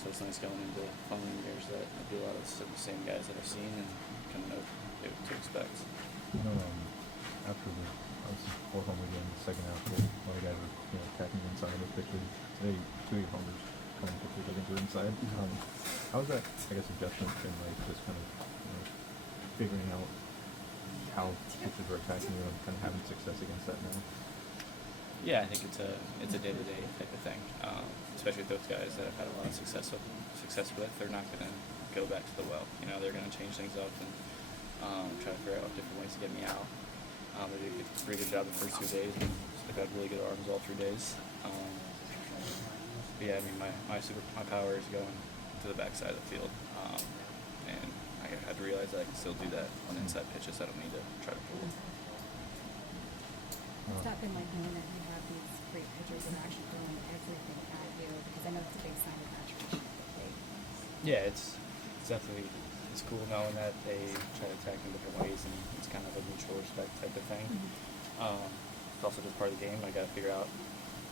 So it's nice going into following years that I do a lot of the same guys that I've seen and kind of know what to expect. After the obviously fourth home again, the second half, a lot of guys were attacking inside of the pitches. Today, 2 of your homers coming pitches, I think, were inside. How was that, I guess, adjustment in like just kind of figuring out how pitches were attacking you and kind of having success against that now? Yeah, I think it's a day-to-day type of thing, especially with those guys that I've had a lot of success with. They're not going to go back to the well. They're going to change things up and try to figure out different ways to get me out. They did a pretty good job the first 2 days. I've got really good arms all 3 days. But yeah, I mean, my power is going to the backside of the field, and I had to realize that I can still do that on inside pitches. I don't need to try to pull. What's that been like knowing that you have these great pitchers that are actually throwing everything at you? Because I know it's a big sign of maturation. Yeah, it's definitely cool knowing that they try to attack in different ways, and it's kind of a mutual respect type of thing. It's also just part of the game. I got to figure out,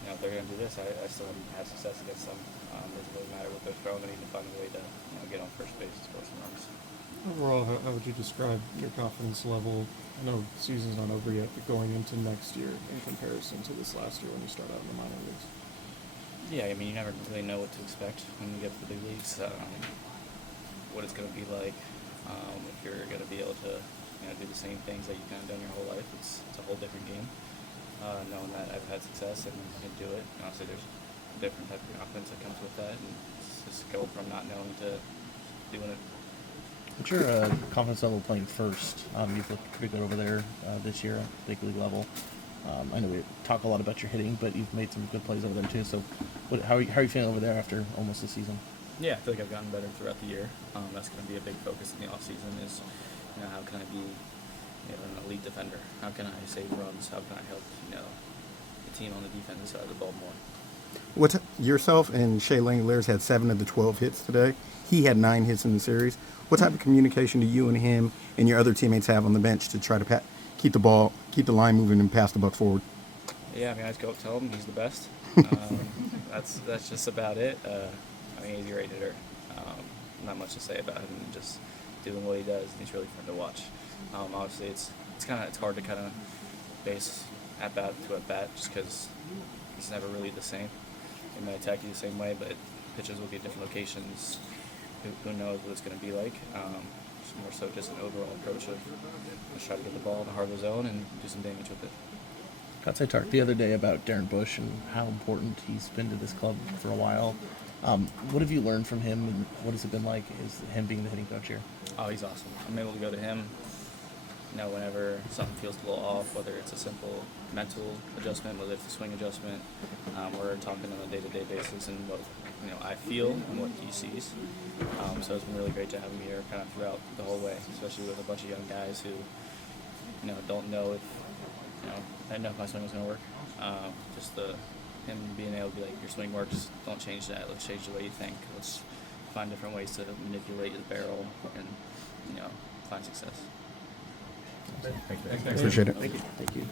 if they're going to do this, I still haven't had success against them. It doesn't really matter what they're throwing. I need to find a way to get on first base and score some runs. Overall, how would you describe your confidence level? I know the season's not over yet, but going into next year in comparison to this last year when you start out in the minor leagues? Yeah, I mean, you never really know what to expect when you get to the big leagues. What it's going to be like, if you're going to be able to do the same things that you've kind of done your whole life. It's a whole different game. Knowing that I've had success and can do it, and obviously there's a different type of confidence that comes with that, and it's just go from not knowing to doing it. What's your confidence level playing first? You've looked pretty good over there this year at big league level. I know we talk a lot about your hitting, but you've made some good plays over there too. So how are you feeling over there after almost a season? Yeah, I feel like I've gotten better throughout the year. That's going to be a big focus in the off season. Is how can I be an elite defender? How can I save runs? How can I help the team on the defensive side of the ball more? Yourself and Shea Langoliers had 7 of the 12 hits today. He had 9 hits in the series. What type of communication do you and him and your other teammates have on the bench to try to keep the line moving and pass the buck forward? Yeah, I mean, I just go up and tell him he's the best. That's just about it. He's a great hitter. Not much to say about him. Just doing what he does, and he's really fun to watch. Obviously, it's hard to kind of base at bat to at bat just because it's never really the same. They might attack you the same way, but pitches will be at different locations. Who knows what it's going to be like? It's more so just an overall approach of let's try to get the ball in the heart of the zone and do some damage with it. Coach, I talked the other day about Darren Bush and how important he's been to this club for a while. What have you learned from him, and what has it been like, is him being the hitting coach here? Oh, he's awesome. I'm able to go to him, whenever something feels a little off, whether it's a simple mental adjustment, whether it's a swing adjustment. We're talking on a day-to-day basis and what I feel and what he sees. So it's been really great to have him here kind of throughout the whole way, especially with a bunch of young guys who don't know if I didn't know if my swing was going to work. Him being able to be like, your swing works, don't change that. Let's change the way you think. Let's find different ways to manipulate the barrel and find success. Appreciate it. Thank you.